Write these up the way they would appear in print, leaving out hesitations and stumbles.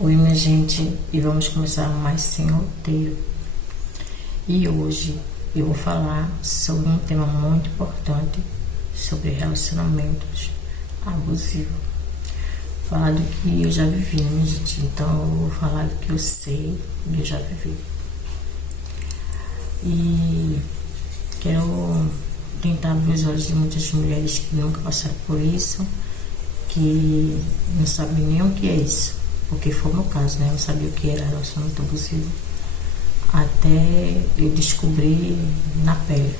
Oi, minha gente, e vamos começar mais sem roteiro. E hoje eu vou falar sobre um tema muito importante, sobre relacionamentos abusivos. Falar do que eu já vivi, minha gente, então eu vou falar do que eu sei e eu já vivi. E quero tentar abrir os olhos de muitas mulheres que nunca passaram por isso, que não sabem nem o que é isso. Porque foi o meu caso, né? Eu não sabia o que era relacionamento abusivo até eu descobrir na pele.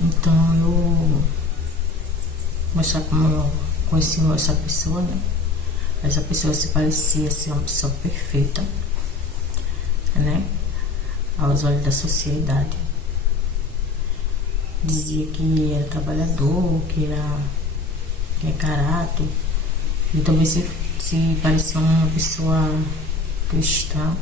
Então eu mostrar como eu conheci essa pessoa, né? Essa pessoa se parecia ser uma pessoa perfeita, né? Aos olhos da sociedade. Dizia que era trabalhador, que tinha caráter. E também se parecia uma pessoa cristã.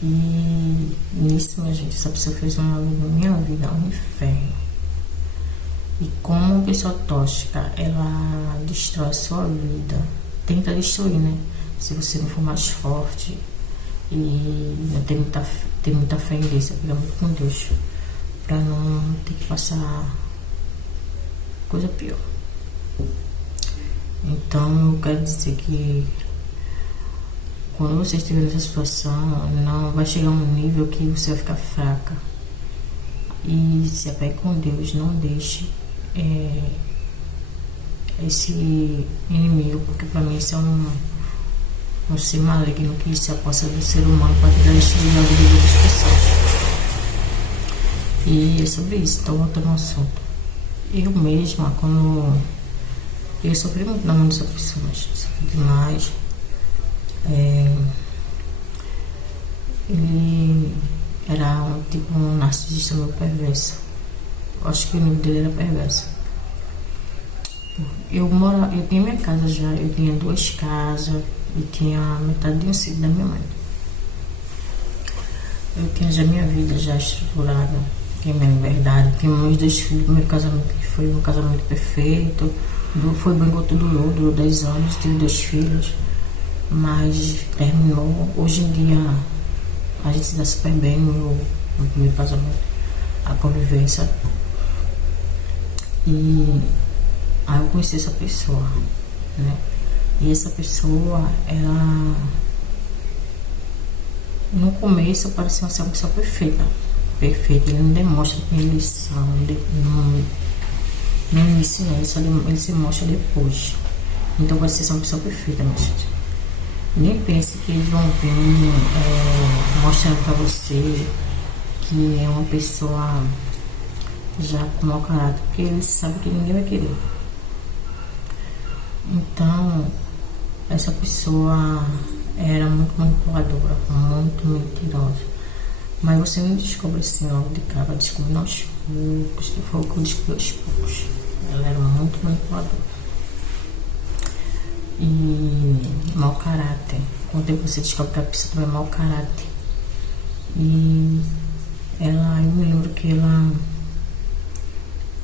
E nisso, minha gente, essa pessoa fez uma minha vida um inferno. E como uma pessoa tóxica, ela destrói a sua vida. Tenta destruir, né? Se você não for mais forte e não ter muita fé em Deus, pegar muito com Deus, pra não ter que passar coisa pior. Então eu quero dizer que quando você estiver nessa situação, não vai chegar um nível que você vai ficar fraca. E se apegue com Deus, não deixe esse inimigo, porque para mim isso é um ser maligno que se aposta do ser humano para tentar destruir a vida das pessoas. E é sobre isso, então voltando ao assunto. Eu mesma, quando eu sofri muito na mão dessa pessoa, sofri demais. Ele era um narcisista meio perverso. Eu acho que o nível dele era perverso. Eu tinha minha casa já, eu tinha 2 casas e tinha metade de um sítio da minha mãe. Eu tinha já minha vida já estruturada, tinha minha liberdade, tinha meus 2 filhos, primeiro casamento que foi um casamento perfeito. Foi bem enquanto durou 10 anos, tive 2 filhos, mas terminou. Hoje em dia a gente se dá super bem no primeiro casamento, a convivência. E aí eu conheci essa pessoa, né? E essa pessoa, ela no começo parecia ser uma pessoa perfeita. Perfeita, ele não demonstra que tem lição, no início não, ele se mostra depois. Então vai ser uma pessoa perfeita, minha gente. Nem pense que eles vão vir mostrando pra você que é uma pessoa já com mau caráter, porque eles sabem que ninguém vai querer. Então essa pessoa era muito manipuladora, muito mentirosa. Mas você não descobre assim logo de cara, vai descobrindo aos poucos, e foi o que eu descobri aos poucos. Ela era muito manipuladora. E mau caráter. Com o tempo você descobre que a pessoa também é mau caráter. E eu me lembro que ela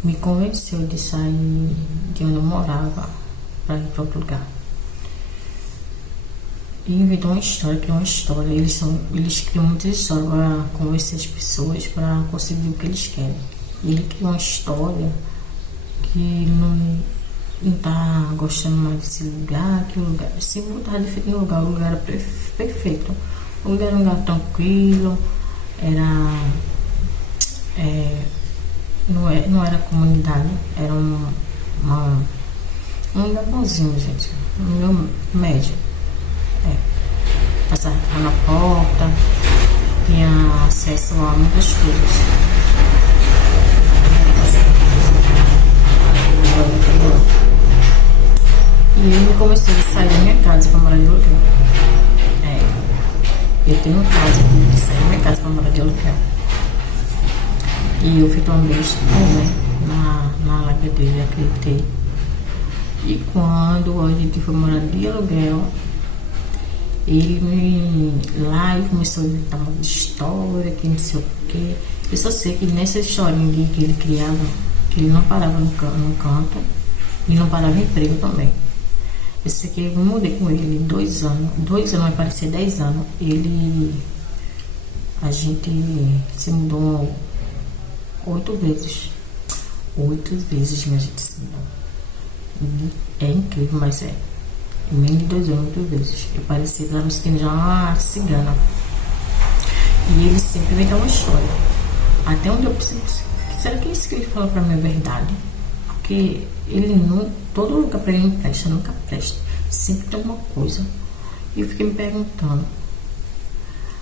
me convenceu de sair de onde eu morava para ir para outro lugar. E inventou uma história, criou uma história. Eles criam muitas histórias para convencer as pessoas para conseguir o que eles querem. E ele criou uma história que ele não tá gostando mais desse lugar, que o lugar sempre estava defeito no lugar, o lugar era perfeito. O lugar era um lugar tranquilo, não era comunidade, era um lugar bonzinho, gente, um lugar médio. Passava na porta, tinha acesso a muitas coisas. E ele começou a sair da minha casa para morar de aluguel. Eu tenho casa, eu tive que sair da minha casa para morar de aluguel. E eu fui tão besta, né? Na lábia dele, acreditei. E quando a gente foi morar de aluguel, ele começou a inventar uma história, que não sei o que. Eu só sei que nessa historinha que ele criava, que ele não parava no canto, E não parava emprego também. Eu sei que eu me mudei com ele 2 anos. 2 anos vai parecer 10 anos. A gente se mudou 8 vezes. 8 vezes, minha gente, se mudou. É incrível, mas é. Em menos de 2 anos, 8 vezes. Eu parecia que estava me sentindo já uma cigana. E ele sempre me dá uma história. Até onde eu percebi, será que isso que ele fala pra mim é verdade? Porque ele não, todo lugar pra ele não presta, nunca presta. Sempre tem alguma coisa. E eu fiquei me perguntando.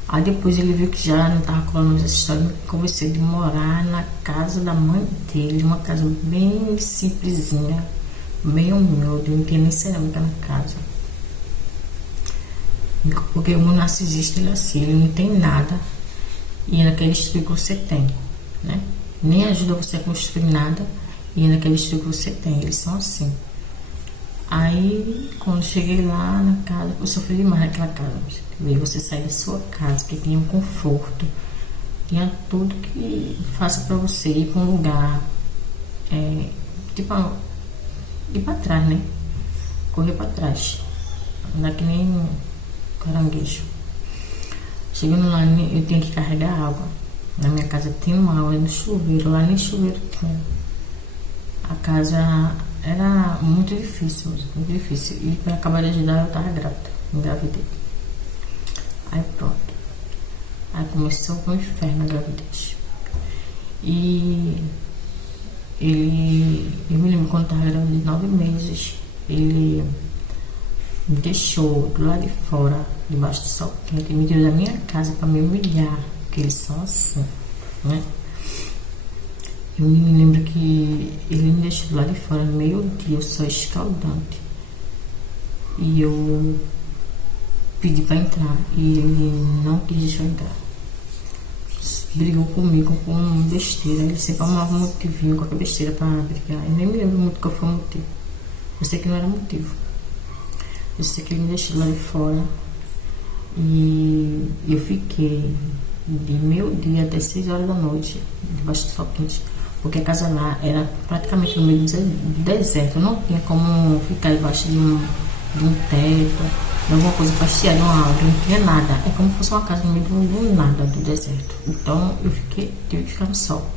Aí depois ele viu que já não tava colando essa história, me convenceu de morar na casa da mãe dele, uma casa bem simplesinha, bem humilde, não tem nem cerâmica na casa. Porque o narcisista, ele é assim, ele não tem nada e é naquele estilo que você tem, né? Nem ajuda você a construir nada e é naquele estilo que você tem, eles são assim. Aí, quando cheguei lá na casa, eu sofri demais naquela casa. Você sair da sua casa, que tinha um conforto, tinha tudo que faça pra você ir pra um lugar, tipo, ir pra trás, né? Correr pra trás. Andar que nem um caranguejo. Chegando lá, eu tinha que carregar água. Na minha casa tinha uma água no chuveiro, lá nem chuveiro tinha. A casa era muito difícil, muito difícil. E para acabar de ajudar, eu tava grávida, engravidei. Aí pronto. Aí começou o inferno a gravidez. E eu me lembro quando eu tava grávida de 9 meses, ele me deixou do lado de fora, debaixo do sol quente, me tirou da minha casa para me humilhar, porque eles são assim, né? Eu me lembro que ele me deixou do lado de fora, no meio-dia, o sol escaldante. E eu pedi para entrar e ele não quis deixar eu entrar. Brigou comigo com besteira. Ele sempre arrumava um motivinho, qualquer besteira para brigar. Eu nem me lembro muito qual foi o motivo. Eu sei que não era motivo. Eu sei que ele me deixou lá de fora. E eu fiquei de meio-dia até 6 horas da noite, debaixo do sol quente. Porque a casa lá era praticamente no meio do deserto. Não tinha como ficar debaixo de um teto, de alguma coisa para estiar de uma árvore. Não tinha nada. É como se fosse uma casa no meio do nada, do deserto. Então eu tive que ficar no sol.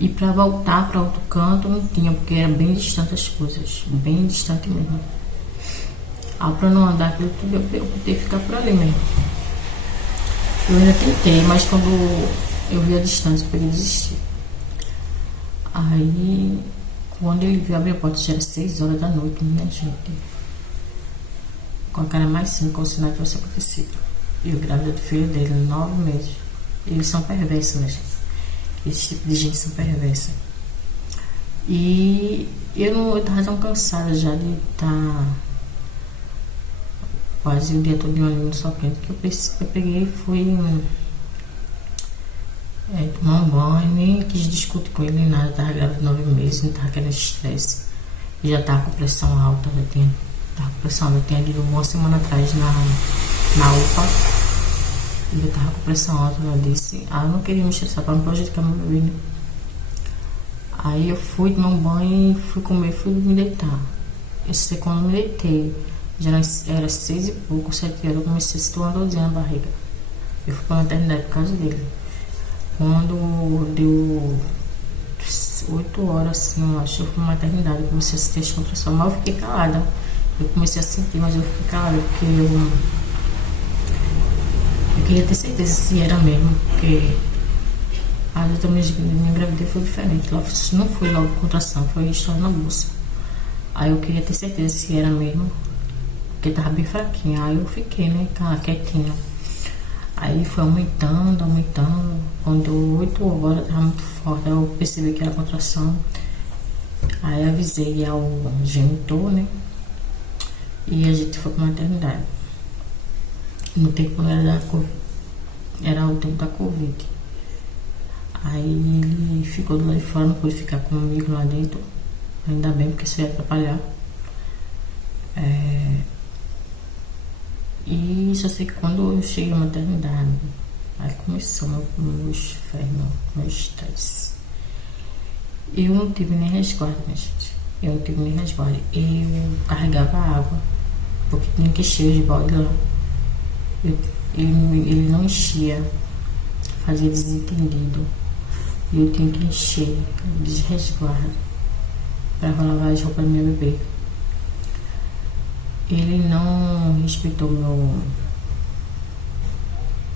E para voltar para outro canto não tinha, porque era bem distante as coisas. Bem distante mesmo. Para não andar aquilo tudo, eu tentei ficar por ali mesmo. Eu ainda tentei, mas quando eu vi a distância, eu peguei e desisti. Aí, quando ele viu abrir a porta, já era 6 horas da noite, minha gente. Com a cara mais simples, como se nada tivesse acontecido. E eu grávida do filho dele, 9 meses. Eles são perversos, né, gente? Esse tipo de gente são perversa. E eu tava tão cansada já de estar quase o dia todo ali no sol quente, que eu peguei e fui tomar um banho, nem quis discutir com ele nem nada. Eu tava grávida de 9 meses, não tava querendo estresse. Eu já tava com pressão alta, eu tinha ido uma semana atrás na UPA. E eu tava com pressão alta, ela disse, eu não queria me estressar para não prejudicar meu bebê, né? Aí eu fui tomar um banho, fui comer, fui me deitar. Eu sei quando me deitei, já era 6 e pouco, 7 horas, eu comecei a sentir uma dorzinha na barriga. Eu fui pra maternidade por causa dele. Quando deu 8 horas, assim, eu acho, eu fui pra maternidade, eu comecei a sentir as contrações, mas eu fiquei calada. Eu comecei a sentir, mas eu fiquei calada, porque eu queria ter certeza se era mesmo, porque a outra minha gravidez foi diferente. Não foi logo contração, foi história na bolsa. Aí eu queria ter certeza se era mesmo, porque tava bem fraquinha. Aí eu fiquei, né, quietinha. Aí foi aumentando. Quando deu 8 horas, tava muito forte. Aí eu percebi que era contração. Aí avisei ao genitor, né, e a gente foi pra maternidade. No tempo era o tempo da Covid. Aí ele ficou do lado de fora, não pôde ficar comigo lá dentro. Ainda bem, porque isso ia atrapalhar. E só sei que quando eu cheguei na maternidade, aí começou meu inferno, meu estresse. Eu não tive nem resguardo, minha gente. Eu não tive nem resguardo. Eu carregava água, porque tinha que encher de balde lá. Ele não enchia, fazia desentendido. E eu tinha que encher de resguardo para lavar as roupas do meu bebê. Ele não respeitou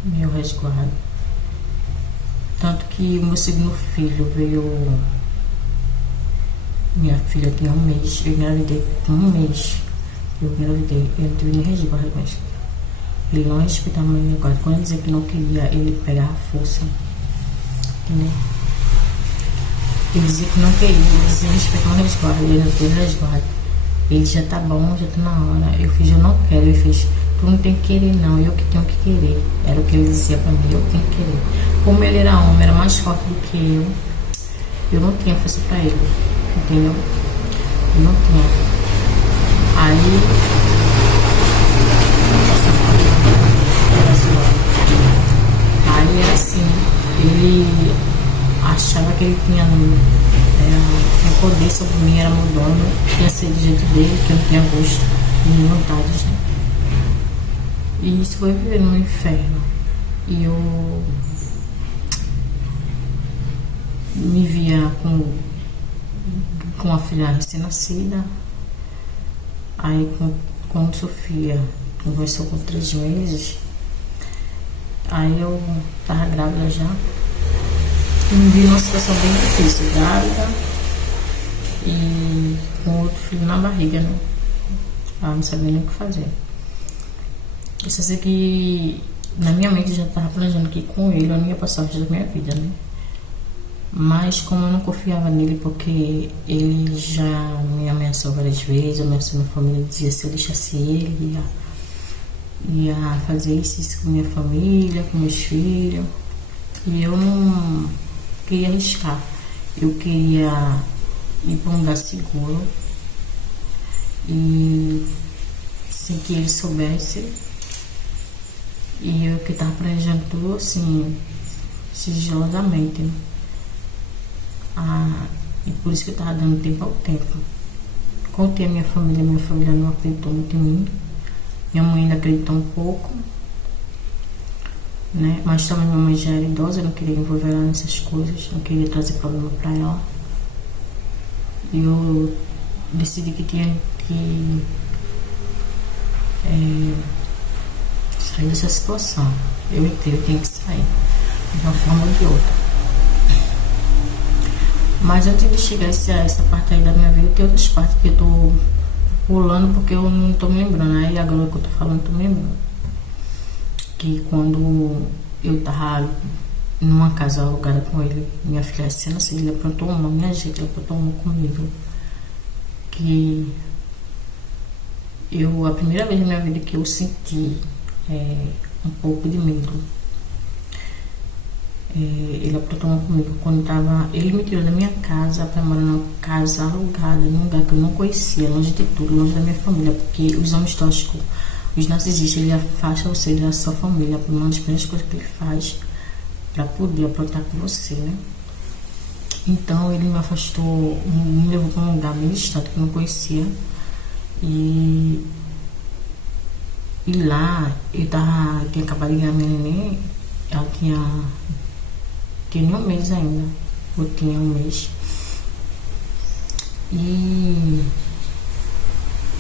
meu resguardo. Tanto que o meu segundo filho veio. Minha filha tinha 1 mês. Eu engravidei com 1 mês. Eu não tive nem resguardo, mas ele não respeitava meu resguardo. Quando ele dizia que não queria, ele pegava a força. Entendeu? Ele dizia que não queria, ele dizia respeitar o resguardo. Ele não teve resguardo. Ele já tá bom, já tá na hora. Eu fiz, eu não quero. Ele fez, tu não tem que querer não, eu que tenho que querer. Era o que ele dizia pra mim, eu tenho que querer. Como ele era homem, era mais forte do que eu não tinha força pra ele, entendeu? Eu não tinha. Aí, era assim, ele achava que ele tinha poder sobre mim, era meu dono, tinha sido do jeito dele, que eu não tinha gosto, nem vontades, né? E isso foi viver no inferno. E eu me via com a filha recém-nascida. Aí quando Sofia conversou com 3 meses, aí eu tava grávida já. E me vi numa situação bem difícil, grávida e com outro filho na barriga, né? Ela não sabia nem o que fazer. Eu só sei que na minha mente eu já estava planejando que com ele eu não ia passar o resto da minha vida, né? Mas como eu não confiava nele, porque ele já me ameaçou várias vezes, ameaçou minha família, dizia se eu deixasse ele, ia fazer isso com minha família, com meus filhos. E eu não queria arriscar. Eu queria ir para um lugar seguro e sem que ele soubesse. E eu que estava planejando tudo assim, sigilosamente, né? E por isso que eu estava dando tempo ao tempo. Contei a minha família não acreditou muito em mim. Minha mãe ainda acreditou um pouco, né? Mas também minha mãe já era idosa, eu não queria envolver ela nessas coisas, não queria trazer problema para ela. E eu decidi que tinha que sair dessa situação. Eu tenho que sair de uma forma ou de outra. Mas antes de chegar a essa parte aí da minha vida, tem outras partes que eu tô pulando porque eu não tô me lembrando. Aí agora que eu tô falando, tô me lembrando. Que quando eu tava numa casa alugada com ele, minha filha sendo assim, ele aprontou uma, minha gente, ele aprontou uma comigo. Que a primeira vez na minha vida que eu senti um pouco de medo. Ele aprontou uma comigo quando ele me tirou da minha casa para morar numa casa alugada, num lugar que eu não conhecia, longe de tudo, longe da minha família, porque os homens tóxicos, os narcisistas, ele afasta você da sua família, uma das primeiras coisas que ele faz para poder aprontar com você, né? Então ele me afastou, me levou para um lugar bem distante que eu não conhecia, e lá eu tinha acabado de ganhar minha neném, ela tinha nem 1 mês ainda, eu tinha 1 mês, e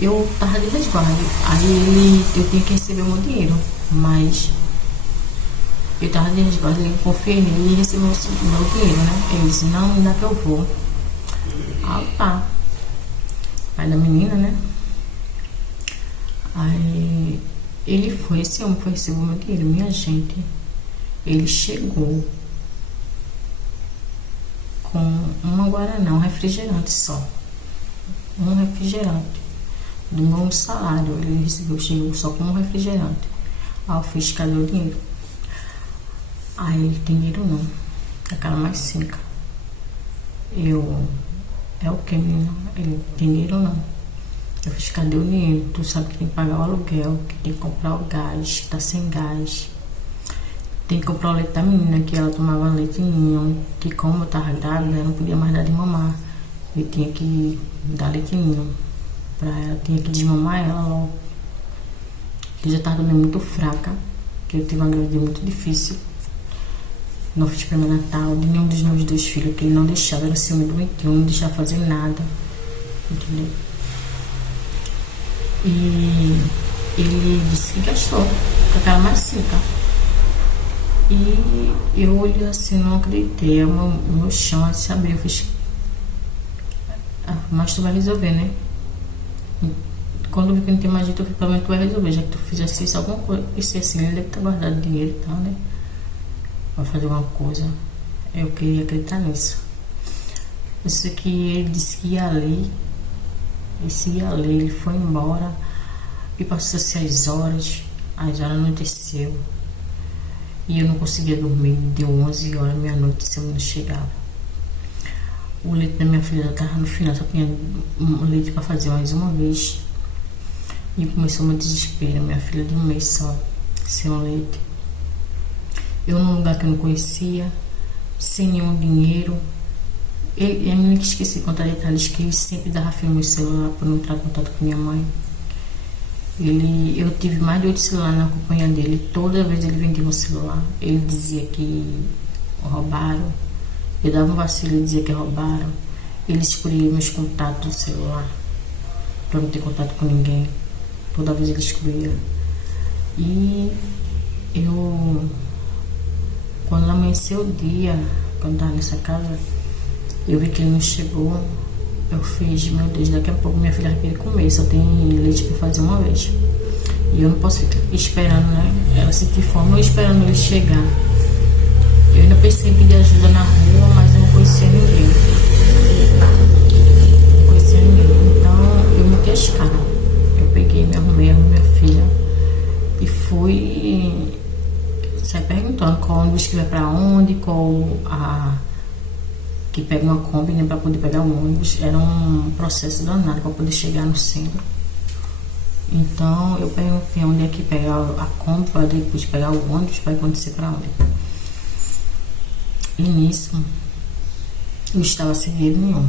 eu tava de resguardo. Aí eu tinha que receber o meu dinheiro, mas eu tava de resguardo, ele confiei nele e recebeu o meu dinheiro, né? Ele disse, não, ainda que eu vou. Ah, tá. Pai da menina, né? Aí esse homem foi receber o meu dinheiro, minha gente. Ele chegou com uma guaraná, um refrigerante só. Um refrigerante. Do meu salário, ele chegou só com um refrigerante. Aí eu fiz, cadê o dinheiro? Aí ele, tem dinheiro não. A cara mais seca. É o que, menina? Ele, tem dinheiro não. Eu fiz, cadê o dinheiro? Tu sabe que tem que pagar o aluguel, que tem que comprar o gás, que tá sem gás. Tem que comprar o leite da menina, que ela tomava leite ninho, que como eu tava grávida, ela não podia mais dar de mamar. Eu tinha que dar leite ninho pra ela, tinha que desmamar ela logo. Eu já tava também muito fraca, que eu tive uma gravidez muito difícil. Não fiz pré-natal de nenhum dos meus 2 filhos, que ele não deixava, era ciúme doentio, não deixava fazer nada, entendeu? E ele disse que gastou com a cara mais seca. E eu olhei assim, não acreditei. O meu chão se abriu. Eu fiz, mas tu vai resolver, né? Quando eu vi que não tem mais jeito, eu falei, pelo menos tu vai resolver, já que tu fizesse isso, alguma coisa. Pensei assim, ele deve ter guardado dinheiro e tal, né? Pra fazer alguma coisa. Eu queria acreditar nisso. Isso que ele disse que ia ler. Esse ia ler, ele foi embora. E passou-se as horas anoiteceu. E eu não conseguia dormir. Deu 11 horas, meia-noite, se eu não chegava. O leite da minha filha já estava no final, só tinha um leite para fazer mais uma vez. E começou meu desespero, minha filha de 1 mês só, sem o leite. Eu num lugar que eu não conhecia, sem nenhum dinheiro. Eu nunca esqueci de contar detalhes que ele sempre dava fim no meu celular para não entrar em contato com minha mãe. Eu tive mais de 8 celulares na companhia dele. Toda vez ele vendia meu celular. Ele dizia que roubaram. Eu dava um vacilo e dizia que roubaram. Ele excluía meus contatos do celular para não ter contato com ninguém. Toda vez ele excluía. E quando amanheceu o dia, quando estava nessa casa, eu vi que ele não chegou. Eu fiz, meu Deus, daqui a pouco minha filha vai querer comer, só tem leite para fazer uma vez. E eu não posso ficar esperando, né? Ela sentir fome ou esperando ele chegar. Eu ainda pensei em pedir ajuda na rua, mas eu não conhecia ninguém. Não conhecia ninguém. Então eu meti as caras. Eu peguei, me arrumei minha filha e fui sair perguntando qual ônibus que vai pra onde, que pega uma Kombi, né, para poder pegar o ônibus. Era um processo danado para poder chegar no centro. Então eu perguntei onde é que pegar a Kombi para depois pegar o ônibus para acontecer para onde. E nisso eu estava sem dinheiro nenhum.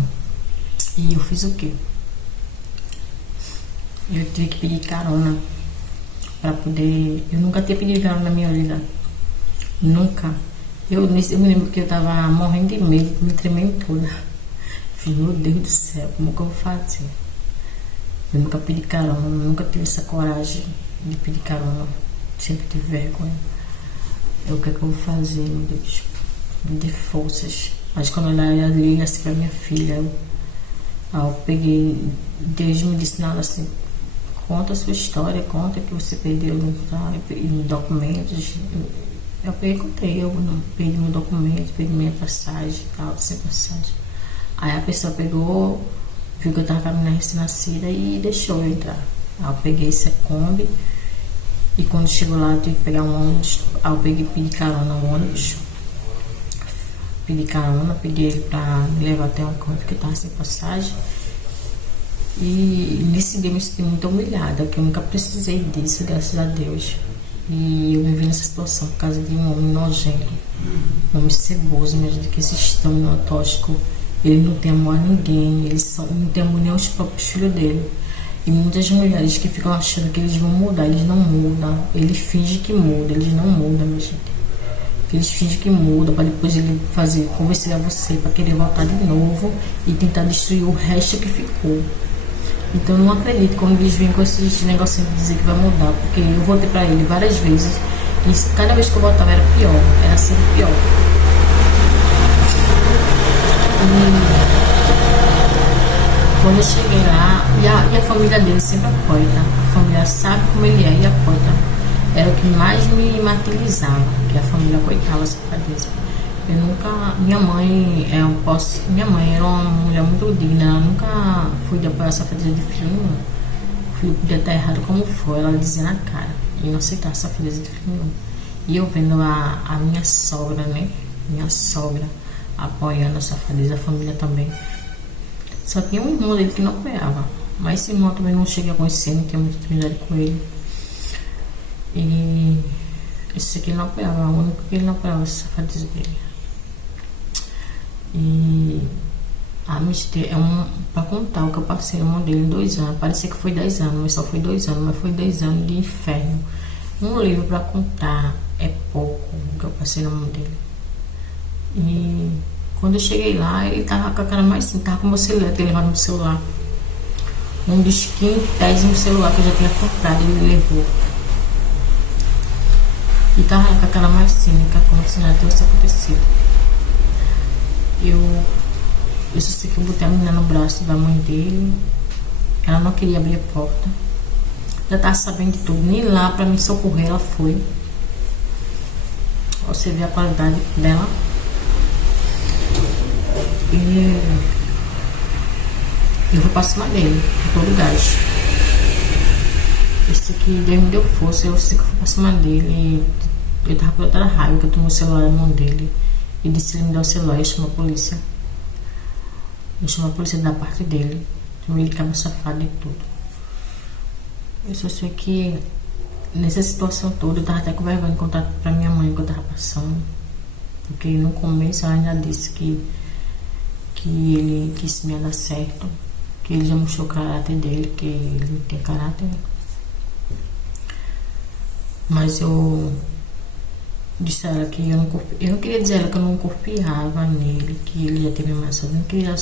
E eu fiz o quê? Eu tive que pedir carona para poder. Eu nunca tinha pedido carona na minha vida. Nunca. Eu me lembro que eu tava morrendo de medo, me tremendo toda. Falei, meu Deus do céu, como que eu vou fazer? Eu nunca pedi carona, nunca tive essa coragem de pedir carona. Sempre tive vergonha. O que é que eu vou fazer, meu Deus? Me dê forças. Mas quando ela liga assim pra minha filha, eu peguei, Deus me disse nada assim, conta a sua história, conta que você perdeu documentos. Eu peguei e contei, eu não perdi meu documento, perdi minha passagem e tal, sem passagem. Aí a pessoa pegou, viu que eu tava com a menina recém-nascida e deixou eu entrar. Aí eu peguei essa Kombi e quando chegou lá eu tive que pegar um ônibus. Aí eu peguei e pedi carona no ônibus. Pedi carona, pedi ele pra me levar até um canto que eu tava sem passagem. E nesse dia eu me senti muito humilhada, porque eu nunca precisei disso, graças a Deus. E eu me vi nessa situação por causa de um homem nojento, um homem ceboso, mesmo que esse estômago tóxico, ele não tem amor a ninguém, ele não tem amor nem aos próprios filhos dele. E muitas mulheres que ficam achando que eles vão mudar, eles não mudam, ele finge que muda, eles não mudam, minha gente. Eles fingem que muda para depois ele convencer a você para querer voltar de novo e tentar destruir o resto que ficou. Então eu não acredito quando eles vêm com esses negocinhos de dizer que vai mudar, porque eu voltei pra ele várias vezes e cada vez que eu voltava era pior, era sempre pior. E quando eu cheguei lá, e a família dele sempre apoia, tá? A família sabe como ele é e apoia, tá? Era o que mais me martirizava, que a família coitava, safadeza. Eu nunca. Minha mãe era uma mulher muito digna, ela nunca foi de apoiar essa safadeza de filho nenhum. O filho podia estar errado como for, ela dizia na cara, e não aceitava essa safadeza de filho nenhum. E eu vendo a minha sogra, né? Minha sogra apoiando a safadeza, a família também. Só tinha um irmão dele que não apoiava, mas esse irmão também não cheguei a conhecer, não tinha muita intimidade com ele. E esse aqui ele não apoiava, o único que ele não apoiava essa safadeza dele. E Ah, mentira, pra contar o que eu passei na mão dele em 2 anos. Parecia que foi 10 anos, mas só foi 2 anos. Mas foi 10 anos de inferno. Um livro pra contar é pouco o que eu passei na mão dele. E quando eu cheguei lá, ele tava com a cara mais assim, tava com o meu celular, ele levado meu celular. Um dos 50º celular que eu já tinha comprado, ele levou. E tava lá com a cara mais cínica, como se nada tivesse acontecido. Eu só sei que eu botei a menina no braço da mãe dele. Ela não queria abrir a porta. Já tava sabendo de tudo. Nem lá pra me socorrer ela foi. Você vê a qualidade dela. E eu vou pra cima dele, com todo o gás. Esse aqui Deus me deu força. Eu sei que eu fui pra cima dele. Eu tava com outra raiva que eu tomei o celular na mão dele. E disse ele me dar o celular e chamou a polícia. Eu chamo a polícia da parte dele. Ele acaba safado e tudo. Eu só sei que nessa situação toda eu tava até com vergonha de contar pra minha mãe o que eu tava passando. Porque no começo ela ainda disse que ele quis me dar certo. Que ele já mostrou o caráter dele, que ele tem caráter. Mas eu disse a ela que eu não queria dizer a ela que eu não confiava nele, que ele já teve ameaçado. Eu não queria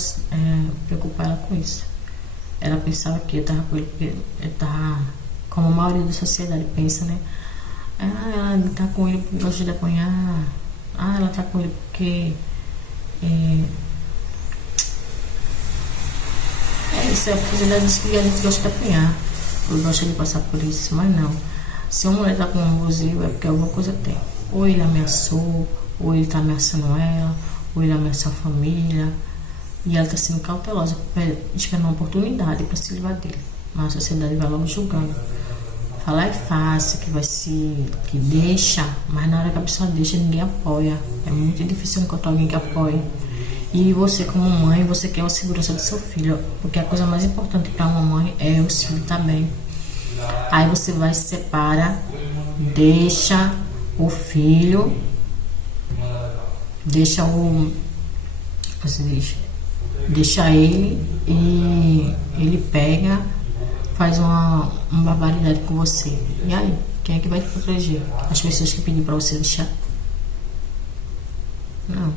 preocupar ela com isso. Ela pensava que eu tava com ele porque eu tava, como a maioria da sociedade pensa, né? Ah, ela tá com ele porque gosta de apanhar. Ah, ela tá com ele porque isso é a sociedade diz que a gente gosta de apanhar, eu gosto de passar por isso, mas não. Se uma mulher tá com um abusivo é porque alguma coisa tem. Ou ele ameaçou, ou ele tá ameaçando ela, ou ele ameaça a família. E ela tá sendo cautelosa, esperando uma oportunidade para se livrar dele. Mas a sociedade vai logo julgando. Falar é fácil, que deixa, mas na hora que a pessoa deixa, ninguém apoia. É muito difícil encontrar alguém que apoie. E você, como mãe, você quer a segurança do seu filho, porque a coisa mais importante para uma mãe é o filho também. Aí você vai, se separa, deixa o filho, deixa ele e ele pega, faz uma barbaridade com você. E aí, quem é que vai te proteger? As pessoas que pediram pra você deixar? Não.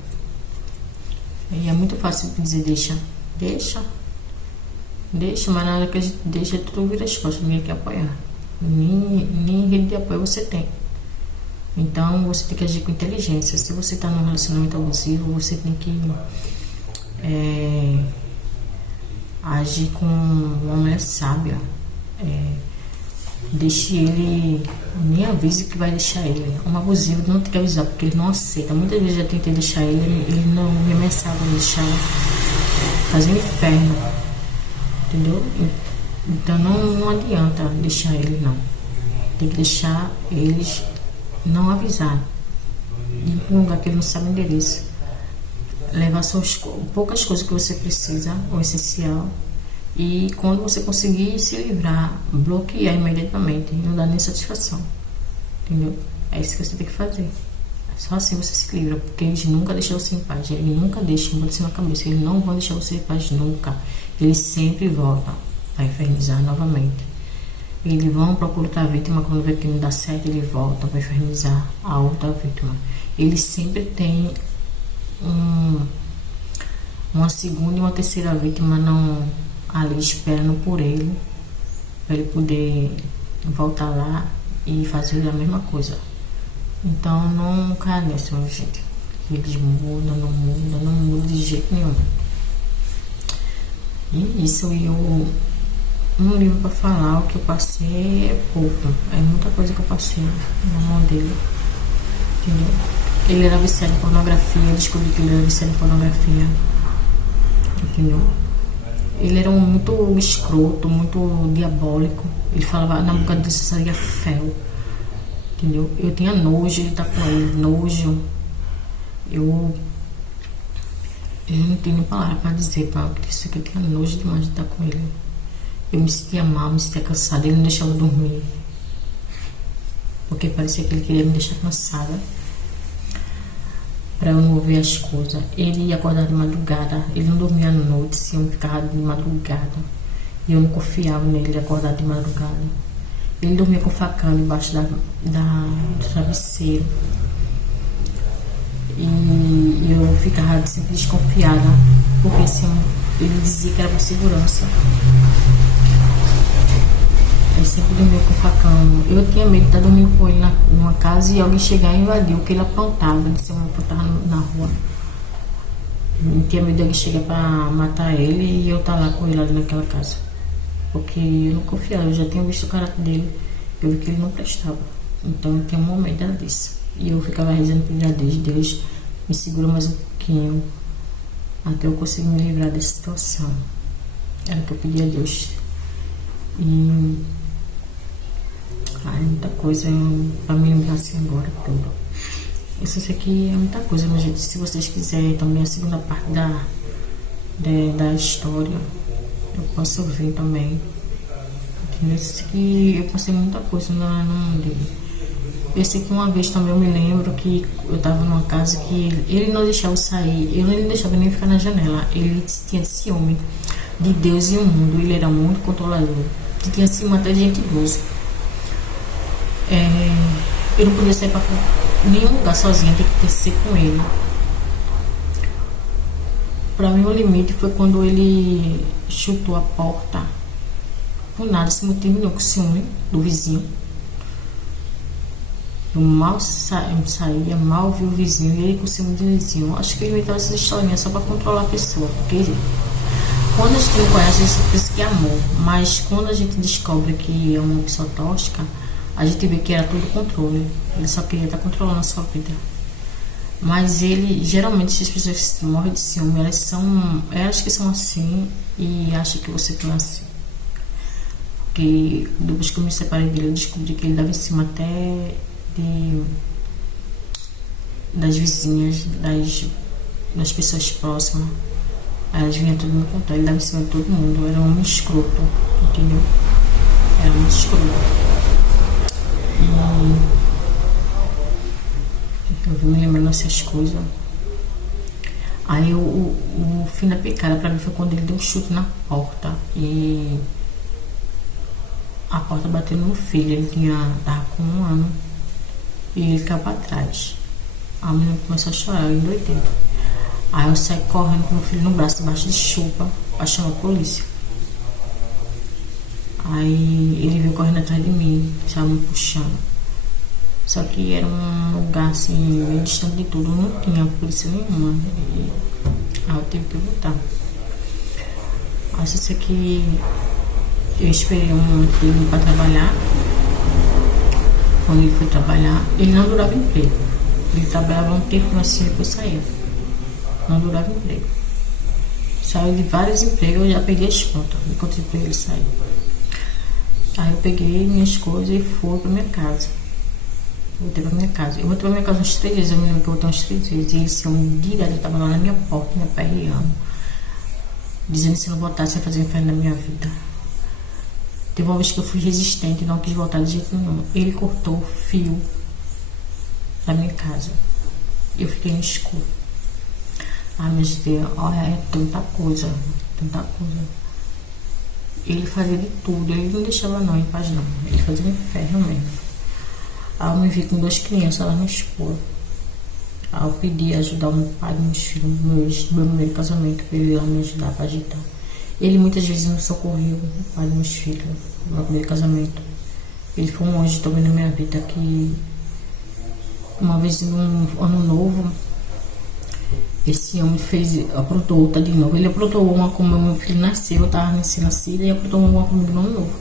E é muito fácil dizer deixa, mas na hora que a gente deixa, tudo vira as costas, ninguém quer apoiar. Nem rede de apoio você tem. Então você tem que agir com inteligência. Se você está num relacionamento abusivo, você tem que agir com uma mulher sábia. Deixe ele, nem avise que vai deixar ele. Um abusivo não tem que avisar, porque ele não aceita. Muitas vezes já tentei deixar ele não me ameaçava, deixar fazer um inferno, entendeu? Então não adianta deixar ele, não. Tem que deixar eles, não avisar, ir para um lugar que ele não sabe o endereço, levar só poucas coisas que você precisa, o essencial. E quando você conseguir se livrar, bloquear imediatamente, não dá nem satisfação, entendeu? É isso que você tem que fazer. Só assim você se livra, porque eles nunca deixam você em paz. Eles nunca deixam você na cabeça. Eles não vão deixar você em paz nunca. Eles sempre voltam a infernizar novamente. Eles vão procurar outra vítima, quando vê que não dá certo, eles voltam para infernizar a outra vítima. Eles sempre têm uma segunda e uma terceira vítima não ali esperando por ele, para ele poder voltar lá e fazer a mesma coisa. Então não caia nessa, gente. Eles mudam, não mudam de jeito nenhum. E isso, eu não livro para falar, o que eu passei é pouco, é muita coisa que eu passei na mão dele, entendeu? Ele era viciado em pornografia, eu descobri que ele era viciado em pornografia, entendeu? Ele era muito escroto, muito diabólico. Ele falava na boca dele só saía fel, entendeu? Eu tinha nojo, ele tá com ele, nojo. Eu não tenho nem palavra para dizer para isso, que eu tinha nojo demais de estar com ele. Eu me sentia mal, me sentia cansada, ele não deixava eu dormir, porque parecia que ele queria me deixar cansada, para eu não ver as coisas. Ele ia acordar de madrugada, ele não dormia à noite, se eu ficava de madrugada. E eu não confiava nele acordar de madrugada. Ele dormia com o facão debaixo do travesseiro. E eu ficava sempre desconfiada, porque assim, ele dizia que era por segurança. Ele sempre dormia com o facão. Eu tinha medo de estar dormindo com ele numa casa e alguém chegar e invadir o que ele aprontava. Se eu aprontava na rua. Eu tinha medo de alguém chegar para matar ele e eu estar lá com ele ali naquela casa. Porque eu não confiava, eu já tinha visto o caráter dele. Eu vi que ele não prestava. Então eu tinha um momento disso. E eu ficava rezando por Deus, me segura mais um pouquinho, até eu conseguir me livrar dessa situação. Era o que eu pedi a Deus. E muita coisa pra me lembrar assim agora, tudo. Eu só sei que é muita coisa, mas gente, se vocês quiserem também a segunda parte da história, eu posso ouvir também. Entendeu? Eu sei que eu passei muita coisa no mundo dele. Eu sei que uma vez também eu me lembro que eu tava numa casa que ele não deixava eu sair, ele não deixava nem ficar na janela. Ele tinha ciúme de Deus e o mundo, ele era muito controlador. Ele tinha ciúme até de gente idosa. Eu não podia sair para nenhum lugar sozinha, tem que ser com ele. Para mim o limite foi quando ele chutou a porta, por nada, sem motivo nenhum, com ciúme do vizinho. Eu mal saía, mal vi o vizinho, e ele com ciúme do vizinho. Acho que ele inventava essas historinhas só para controlar a pessoa, porque quando a gente não conhece, a gente pensa que é amor, mas quando a gente descobre que é uma pessoa tóxica, a gente vê que era tudo controle. Ele só queria estar controlando a sua vida. Mas ele, geralmente, as pessoas que morrem de ciúme, elas que são assim e acham que você não é assim. Porque depois que eu me separei dele, eu descobri que ele dava em cima até das vizinhas, das pessoas próximas. Elas vinham tudo me contar, ele dava em cima de todo mundo. Era um homem escroto, entendeu? Era muito escroto. Eu vim me lembrando dessas coisas. Aí o fim da picada pra mim foi quando ele deu um chute na porta e a porta bateu no meu filho. Ele tava com 1 ano e ele caiu pra trás. A menina começou a chorar, eu endoidei. Aí eu saí correndo com meu filho no braço, debaixo de chuva, pra chamar a polícia. Aí ele veio correndo atrás de mim, estava me puxando. Só que era um lugar assim, bem distante de tudo, não tinha polícia nenhuma. Aí eu tive que voltar. Acho isso que eu esperei um momento dele ir para trabalhar. Quando ele foi trabalhar, ele não durava emprego. Ele trabalhava um tempo assim, depois saía. Não durava emprego. Saiu de vários empregos, eu já peguei as contas. Enquanto ele saiu. Aí eu peguei minhas coisas e fui pra minha casa. Voltei pra minha casa. Eu voltei pra minha casa uns 3 dias, eu me lembro que eu voltei uns 3 dias. E eles iam direto, eu tava lá na minha porta, me aperreando. Dizendo que se eu não voltasse, ia fazer o inferno na minha vida. Teve uma vez que eu fui resistente e não quis voltar de jeito nenhum. Ele cortou o fio da minha casa. Eu fiquei no escuro. Mas olha, é tanta coisa, tanta coisa. Ele fazia de tudo, ele não deixava não em paz não. Ele fazia um inferno mesmo. Aí eu me vi com 2 crianças lá no escuro. Aí eu pedi ajudar o pai dos meus filhos, do meu primeiro casamento, pra ele ir lá me ajudar pra agitar. Ele muitas vezes me socorreu, o pai dos meus filhos, no meu primeiro casamento. Ele foi um anjo também na minha vida, que uma vez no ano novo, esse homem aprontou outra de novo. Ele aprontou uma como meu filho nasceu, eu tava nascida, e aprontou uma comigo no ano novo.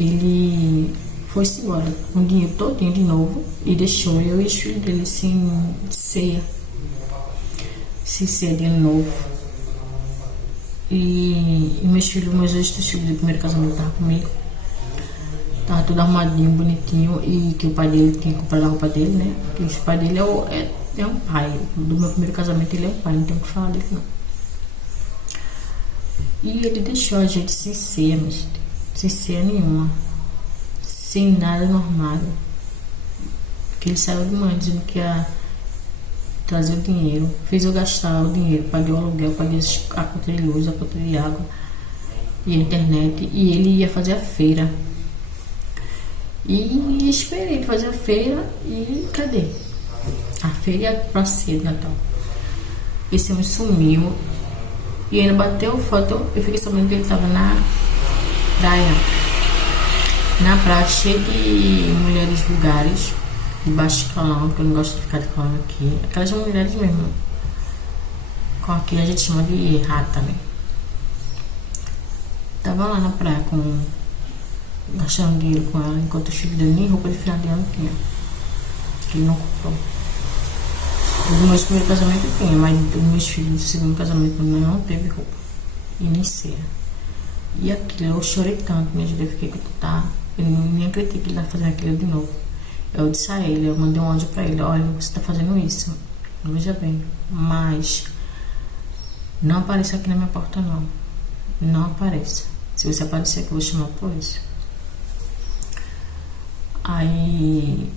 Ele foi-se embora com o dinheiro todinho de novo e deixou eu e os filhos dele sem ceia de ano novo. E meus 2 filhos do primeiro casamento estavam comigo. Tava tudo arrumadinho, bonitinho, e que o pai dele tinha comprado a roupa dele, né? Porque o pai dele é um pai. Do meu primeiro casamento ele é um pai, não tenho o que falar dele não. E ele deixou a gente sem ceia, mas sem ceia nenhuma. Sem nada no armário. Porque ele saiu de manhã dizendo que ia trazer o dinheiro, fez eu gastar o dinheiro, paguei o aluguel, paguei a conta de luz, a conta de água e a internet, e ele ia fazer a feira. E esperei ele fazer a feira e cadê? A feira ia pra cedo, Natal. Esse homem sumiu e ainda bateu foto. Eu fiquei sabendo que ele tava na praia. Na praia, cheia de mulheres vulgares, de baixo escalão, porque eu não gosto de ficar falando aqui. Aquelas mulheres mesmo. Com aqui a gente chama de rata, né? Tava lá na praia gastando dinheiro com ela, enquanto os filhos dele nem roupa de final de ano tinha. Que ele não comprou. O do meu primeiro casamento tinha, mas dos meus filhos do segundo casamento não teve roupa. E nem ceia. E aquilo, eu chorei tanto, minha gente, eu fiquei com tá. Eu nem acreditei que ele ia fazer aquilo de novo. Eu disse a ele, eu mandei um áudio pra ele, olha, você tá fazendo isso. Veja bem, mas não apareça aqui na minha porta não. Não apareça. Se você aparecer aqui, eu vou chamar a polícia. Aí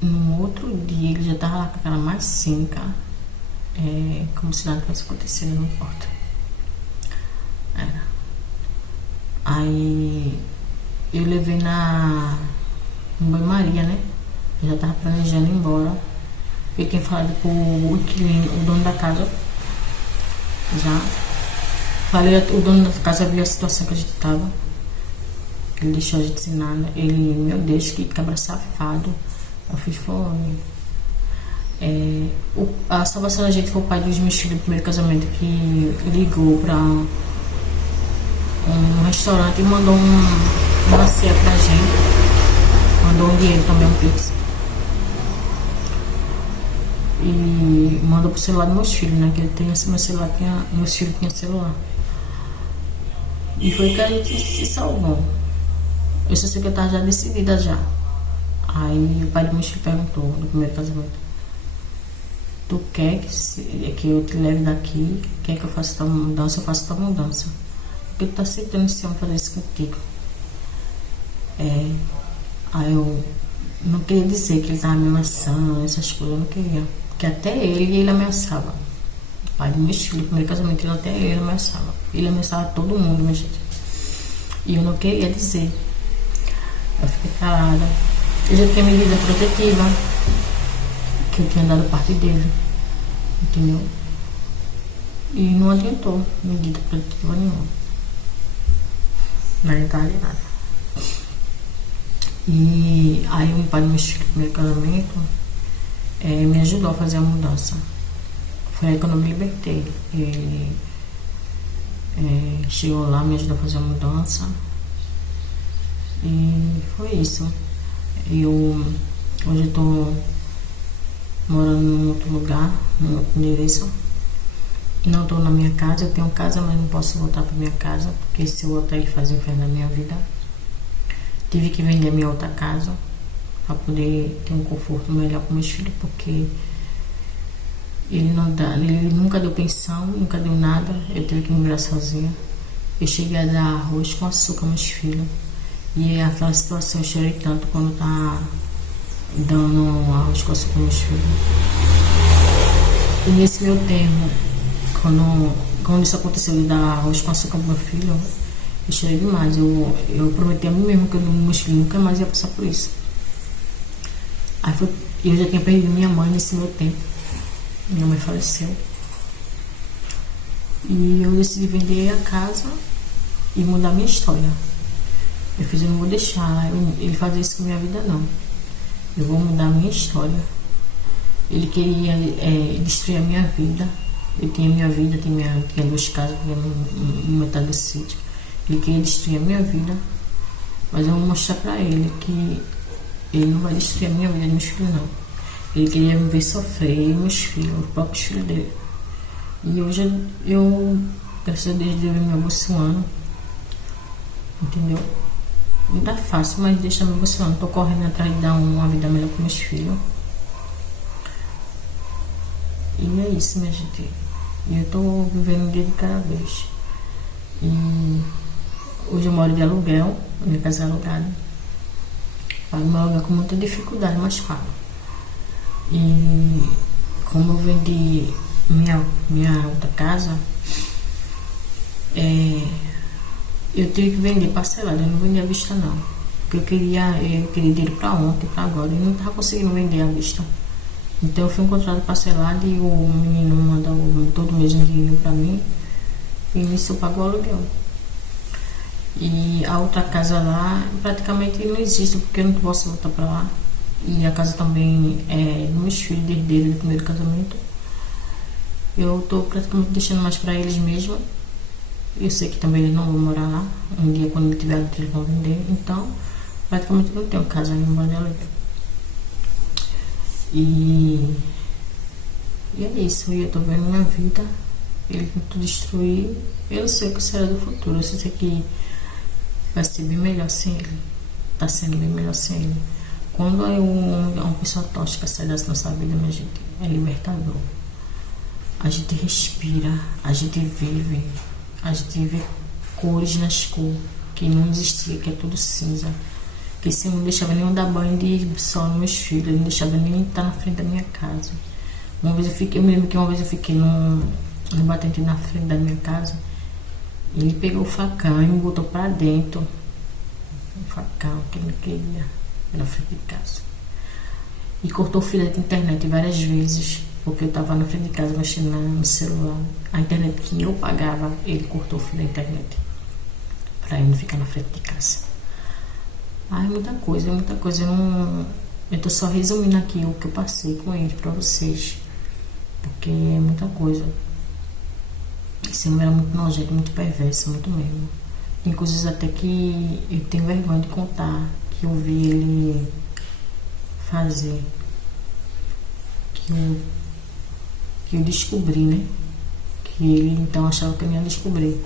no outro dia ele já tava lá com a cara mais cínica, como se nada tivesse acontecido na porta. Era. Aí eu levei no banho-maria, né? Eu já tava planejando ir embora. Eu tinha falado pro inquilino, o dono da casa. Já falei, o dono da casa viu a situação que a gente tava. Ele deixou a gente sem nada. Ele, meu Deus, que cabra safado. Eu fiz fome. A salvação da gente foi o pai dos meus filhos do primeiro casamento, que ligou pra um restaurante e mandou uma ceia pra gente. Mandou um dinheiro também, um pix. E mandou pro celular dos meus filhos, né? Que ele tem esse meu celular, meus filhos tinham celular. E foi que a gente se salvou. Eu só sei que eu tava já decidida já. Aí o pai do meu filho perguntou no primeiro casamento: tu quer que eu te leve daqui? Quer que eu faça tua mudança? Eu faço tua mudança. Porque tu tá aceitando esse homem fazer isso contigo? Aí eu não queria dizer que ele tava me ameaçando, essas coisas, eu não queria. Porque até ele ameaçava. O pai do meu filho, no primeiro casamento, até ele ameaçava. Ele ameaçava todo mundo, minha gente. E eu não queria dizer. Eu fiquei calada. Eu já tinha medida protetiva, que eu tinha dado parte dele, entendeu? E não adiantou medida protetiva nenhuma. Não adiantava de nada. E aí o pai do meu filho, no primeiro casamento, me ajudou a fazer a mudança. Foi aí quando eu me libertei. Ele chegou lá, me ajudou a fazer a mudança. E foi isso. Hoje eu tô morando em outro lugar, em outro endereço. Não tô na minha casa, eu tenho casa, mas não posso voltar pra minha casa, porque se eu voltar ele faz o inferno na minha vida. Tive que vender minha outra casa para poder ter um conforto melhor com meus filhos, porque ele nunca deu pensão, nunca deu nada. Eu tive que me virar sozinha. Eu cheguei a dar arroz com açúcar aos meus filhos. E aquela situação eu chorei tanto quando tá dando arroz com açúcar aos meus filhos. E nesse meu termo, quando isso aconteceu de dar arroz com açúcar pro meu filho, eu chorei demais. Eu prometi a mim mesmo que meus filhos nunca mais ia passar por isso. Aí eu já tinha perdido minha mãe nesse meu tempo. Minha mãe faleceu. E eu decidi vender a casa e mudar minha história. Eu não vou deixar ele fazer isso com a minha vida, não. Eu vou mudar a minha história. Ele queria destruir a minha vida. Eu tinha minha vida, tinha 2 casas, tinha metade do sítio. Ele queria destruir a minha vida. Mas eu vou mostrar pra ele que ele não vai destruir a minha vida e meus filhos, não. Ele queria me ver sofrer, e meus filhos, os próprios filhos dele. E hoje eu graças a Deus, Deus me abençoando. Entendeu? Não tá fácil, mas deixa me abençoando. Tô correndo atrás de dar uma vida melhor com meus filhos. E é isso, minha gente. E eu tô vivendo um dia de cada vez. E hoje eu moro de aluguel, minha casa é alugada. Pago meu aluguel com muita dificuldade, mas pago. E como eu vendi minha outra casa, eu tive que vender parcelado, eu não vendi à vista não. Porque eu queria dinheiro pra ontem, pra agora, e não tava conseguindo vender à vista. Então eu fui um contrato parcelado e o menino manda todo mês um dinheiro pra mim, e nisso eu pago o aluguel. E a outra casa lá praticamente não existe, porque eu não posso voltar pra lá. E a casa também é dos meus filhos, de herdeiro do primeiro casamento. Eu tô praticamente deixando mais pra eles mesmo. Eu sei que também eles não vão morar lá. Um dia, quando ele tiver adulto, eles vão vender. Então, praticamente não tenho casa ainda, moro de aluguel. E é isso. E eu tô vendo minha vida. Ele tentou destruir. Eu sei o que será do futuro. Eu sei que vai ser bem melhor sem ele. Tá sendo bem melhor sem ele. Quando uma pessoa tóxica sai da nossa vida, minha gente, é libertador. A gente respira, a gente vê cores nas cores que não existia, que é tudo cinza. Que esse não deixava nem eu dar banho de sol nos meus filhos, ele não deixava nem estar na frente da minha casa. Eu me lembro que uma vez eu fiquei no batente na frente da minha casa. Ele pegou o facão e me botou pra dentro. Um facão que ele queria na frente de casa. E cortou o fio da internet várias vezes, porque eu tava na frente de casa mexendo no celular. A internet que eu pagava, ele cortou o fio da internet pra eu não ficar na frente de casa. Ai, muita coisa. Eu tô só resumindo aqui o que eu passei com ele pra vocês, porque é muita coisa. Esse homem era muito nojento, muito perverso, muito mesmo. Tem coisas até que eu tenho vergonha de contar, que eu vi ele fazer, que eu descobri, né? Que ele então achava que eu ia descobrir.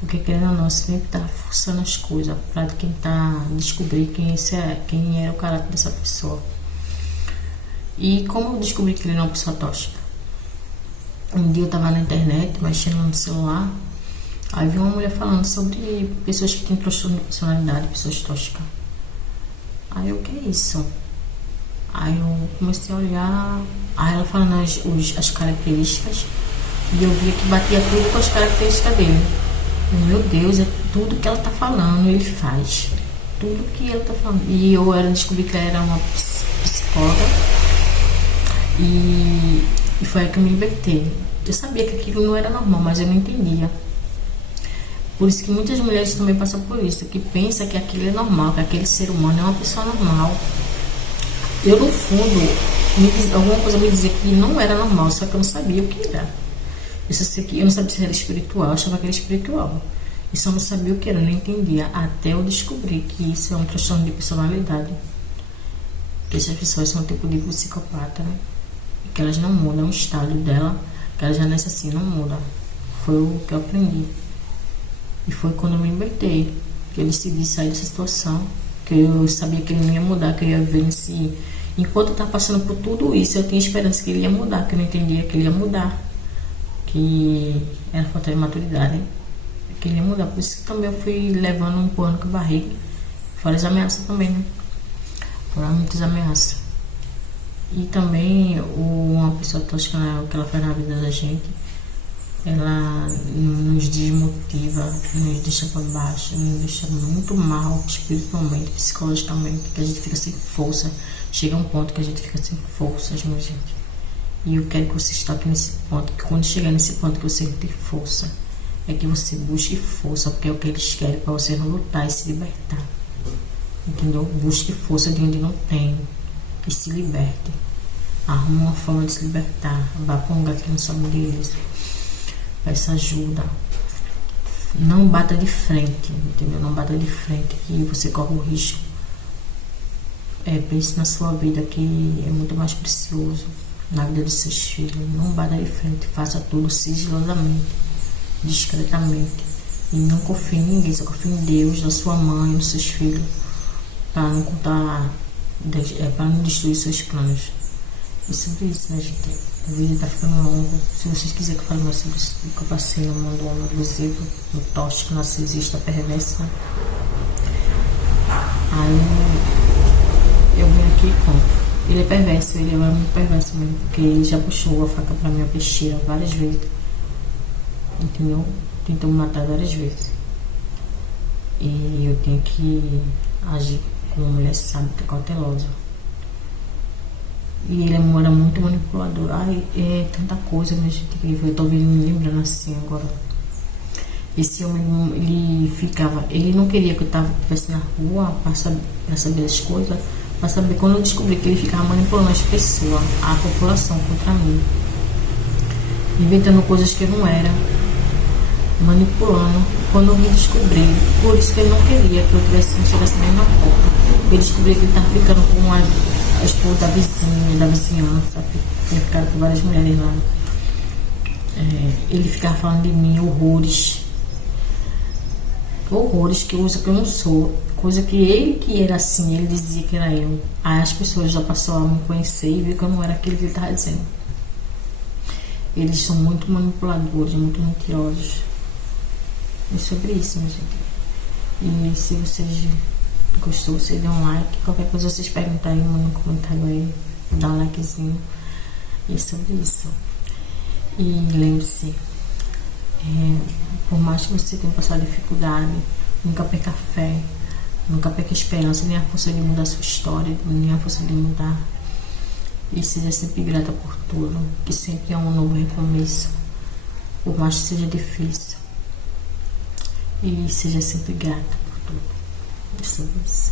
Porque querendo ou não, você sempre tá forçando as coisas pra tentar descobrir quem era o caráter dessa pessoa. E como eu descobri que ele era uma pessoa tóxica? Um dia eu tava na internet, mexendo no celular, aí vi uma mulher falando sobre pessoas que têm transtorno de personalidade, pessoas tóxicas. Aí eu, o que é isso? Aí eu comecei a olhar, aí ela falando as características, e eu via que batia tudo com as características dele. E, meu Deus, é tudo que ela tá falando, ele faz. Tudo que ela tá falando. E eu descobri que ela era uma psicóloga, e foi aí que eu me libertei. Eu sabia que aquilo não era normal, mas eu não entendia. Por isso que muitas mulheres também passam por isso, que pensam que aquilo é normal, que aquele ser humano é uma pessoa normal. Eu, no fundo, alguma coisa me dizia que não era normal, só que eu não sabia o que era. Eu não sabia se era espiritual, eu achava que era espiritual. E só não sabia o que era, eu não entendia, até eu descobrir que isso é um transtorno de personalidade. Que essas pessoas são um tipo de psicopata, né? E que elas não mudam o estado dela, que elas já nascem assim, não mudam. Foi o que eu aprendi. E foi quando eu me libertei, que eu decidi sair dessa situação, que eu sabia que ele não ia mudar, que eu ia ver se... Enquanto eu estava passando por tudo isso, eu tinha esperança que ele ia mudar, que eu não entendia que ele ia mudar. Que era falta de maturidade, né? Que ele ia mudar. Por isso que também eu fui levando um pano com a barriga. Fora as ameaças também, né? Foram muitas ameaças. E também uma pessoa tóxica, o que ela faz na vida da gente, ela nos desmotiva, nos deixa para baixo, nos deixa muito mal espiritualmente, psicologicamente, que a gente fica sem força. Chega um ponto que a gente fica sem forças, minha gente. E eu quero que você esteja nesse ponto, que quando chegar nesse ponto que você não tem força, é que você busque força, porque é o que eles querem para você não lutar e se libertar. Entendeu? Busque força de onde não tem e se liberte. Arruma uma forma de se libertar. Vá para um lugar que não sabe deles. Peça ajuda. Não bata de frente, entendeu? Não bata de frente, que você corre o risco. Pense na sua vida, que é muito mais precioso. Na vida dos seus filhos. Não bata de frente. Faça tudo sigilosamente, discretamente. E não confie em ninguém, só confie em Deus, na sua mãe, nos seus filhos, para não para não destruir seus planos. E sobre isso, né, gente? O vídeo tá ficando longo. Se vocês quiserem que eu fale mais sobre isso que eu passei no mundo abusivo, no tóxico, narcisista, perverso, aí eu venho aqui e conto. Ele é perverso, ele é muito perverso mesmo, porque ele já puxou a faca pra minha peixeira várias vezes, entendeu? Tentou me matar várias vezes. E eu tenho que agir como uma mulher sábia, cautelosa. E ele era muito manipulador. Ai, é tanta coisa, minha gente, que eu tô me lembrando assim agora. Esse homem, ele ficava, ele não queria que eu estivesse na rua pra saber as coisas, pra saber. Quando eu descobri que ele ficava manipulando as pessoas, a população contra mim, inventando coisas que eu não era, manipulando. Quando eu me descobri, por isso que ele não queria que eu tivesse nem na porta. Eu descobri que ele estava ficando com a esposa da vizinha, da vizinhança, tinha ficado com várias mulheres lá. Ele ficava falando de mim horrores que eu uso que eu não sou, coisa que ele que era assim, ele dizia que era eu. Aí as pessoas já passaram a me conhecer e viram que eu não era aquilo que ele estava dizendo. Eles são muito manipuladores, muito mentirosos. É sobre isso, minha gente. E se vocês gostou, você dê um like. Qualquer coisa vocês perguntam aí no comentário aí, dá um likezinho. E é sobre isso. E lembre-se, por mais que você tenha passado dificuldade, nunca perca a fé, nunca perca a esperança, nem a força de mudar a sua história, nem a força de mudar. E seja sempre grata por tudo, que sempre é um novo recomeço, por mais que seja difícil. E seja sempre grata por tudo. É sobre isso.